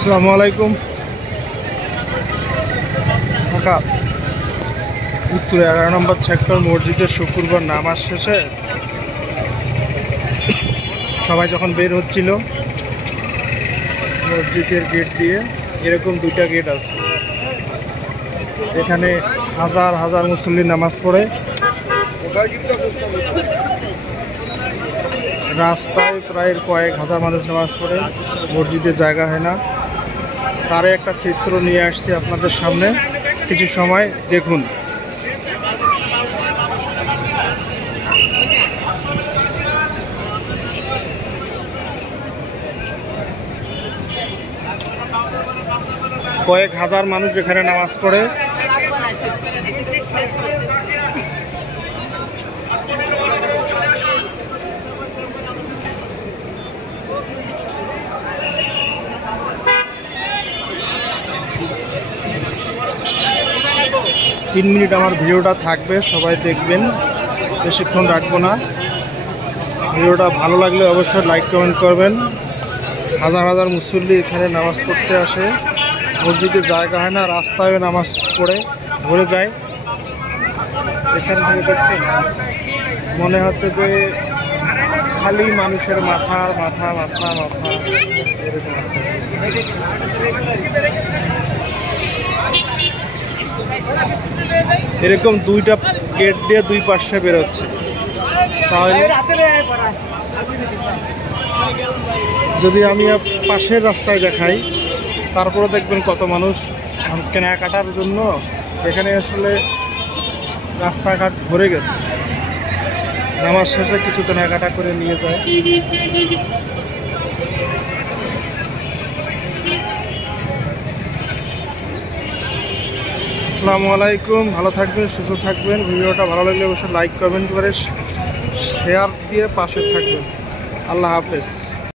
আসসালামু আলাইকুম। ঢাকা উত্তর 11 নম্বর সেক্টর মসজিদের শুক্রবার নামাজ শেষে সবাই যখন বের হচ্ছিল মসজিদের গেট দিয়ে, এরকম দুইটা গেট আছে, এখানে হাজার হাজার মুসল্লি নামাজ পড়ে। রাস্তায় প্রায় কয়েক হাজার মানুষ নামাজ পড়ে, মসজিদের জায়গা হয় না। তার একটা চিত্র নিয়ে আসছি আপনাদের সামনে, কিছু সময় দেখুন। কয়েক হাজার মানুষ এখানে নামাজ পড়ে। তিন মিনিট আমার ভিডিওটা থাকবে, সবাই দেখবেন, বেশিক্ষণ রাখবো না। ভিডিওটা ভালো লাগলে অবশ্যই লাইক কমেন্ট করবেন। হাজার হাজার মুসল্লি এখানে নামাজ পড়তে আসে, মসজিদের জায়গা হয় না, রাস্তায় নামাজ পড়ে ভরে যায়। এখান থেকে দেখছেন মনে হচ্ছে যে খালি মানুষের মাথা মাথা মাথা মাথা এরকম। এরকম দুইটা গেট দিয়ে দুই পাশে বেরোচ্ছে। তাহলে যদি আমি পাশের রাস্তায় দেখাই, তারপরে দেখবেন কত মানুষ কেনাকাটার জন্য এখানে আসলে রাস্তাঘাট ভরে গেছে। নামাজ শেষে কিছু কেনাকাটা করে নিয়ে যায়। আসসালামু আলাইকুম, ভালো থাকবেন, সুস্থ থাকবেন। ভিডিওটা ভালো লাগলে অবশ্যই লাইক কমেন্ট করে শেয়ার দিয়ে পাশে থাকবেন। আল্লাহ হাফেজ।